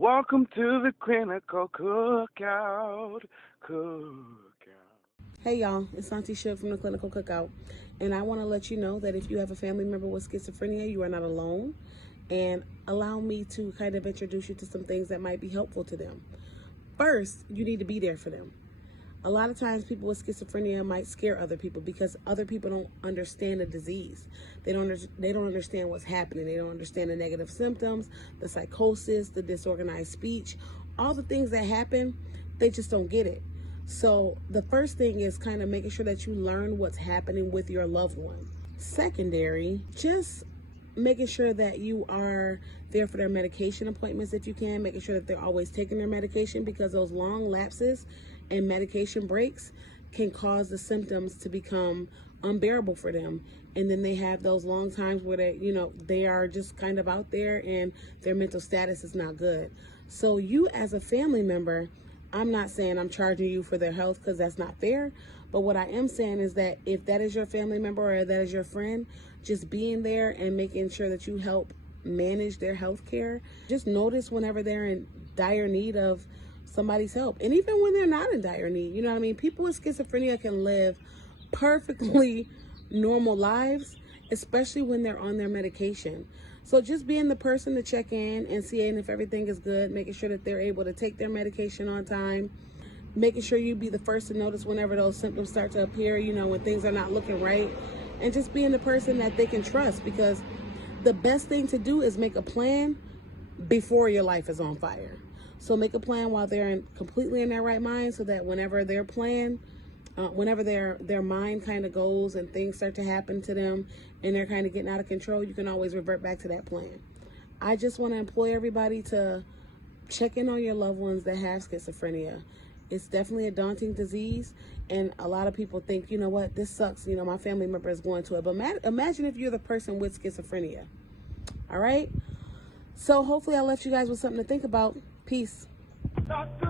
Welcome to the clinical cookout. Cookout. Hey y'all, it's Auntie Sug from the Clinical Cookout, and I want to let you know that if you have a family member with schizophrenia, you are not alone, and allow me to kind of introduce you to some things that might be helpful to them. First, you need to be there for them. A lot of times people with schizophrenia might scare other people because other people don't understand the disease. They don't understand what's happening. They don't understand the negative symptoms, the psychosis, the disorganized speech, all the things that happen. They just don't get it. So the first thing is kind of making sure that you learn what's happening with your loved one. Secondary, just making sure that you are there for their medication appointments if you can, making sure that they're always taking their medication, because those long lapses and medication breaks can cause the symptoms to become unbearable for them. And then they have those long times where they are just kind of out there and their mental status is not good. So you as a family member, I'm not saying I'm charging you for their health because that's not fair. But what I am saying is that if that is your family member or that is your friend, just being there and making sure that you help manage their health care. Just notice whenever they're in dire need of somebody's help. And even when they're not in dire need, you know what I mean? People with schizophrenia can live perfectly normal lives, especially when they're on their medication. So just being the person to check in and seeing if everything is good, making sure that they're able to take their medication on time, making sure you be the first to notice whenever those symptoms start to appear, when things are not looking right, and just being the person that they can trust, because the best thing to do is make a plan before your life is on fire. So make a plan while they're completely in their right mind, so that whenever their plan, whenever their mind kind of goes and things start to happen to them and they're kind of getting out of control, you can always revert back to that plan. I just want to employ everybody to check in on your loved ones that have schizophrenia. It's definitely a daunting disease, and a lot of people think, you know what, this sucks, my family member is going to it. But imagine if you're the person with schizophrenia. All right? So hopefully I left you guys with something to think about. Peace. Doctor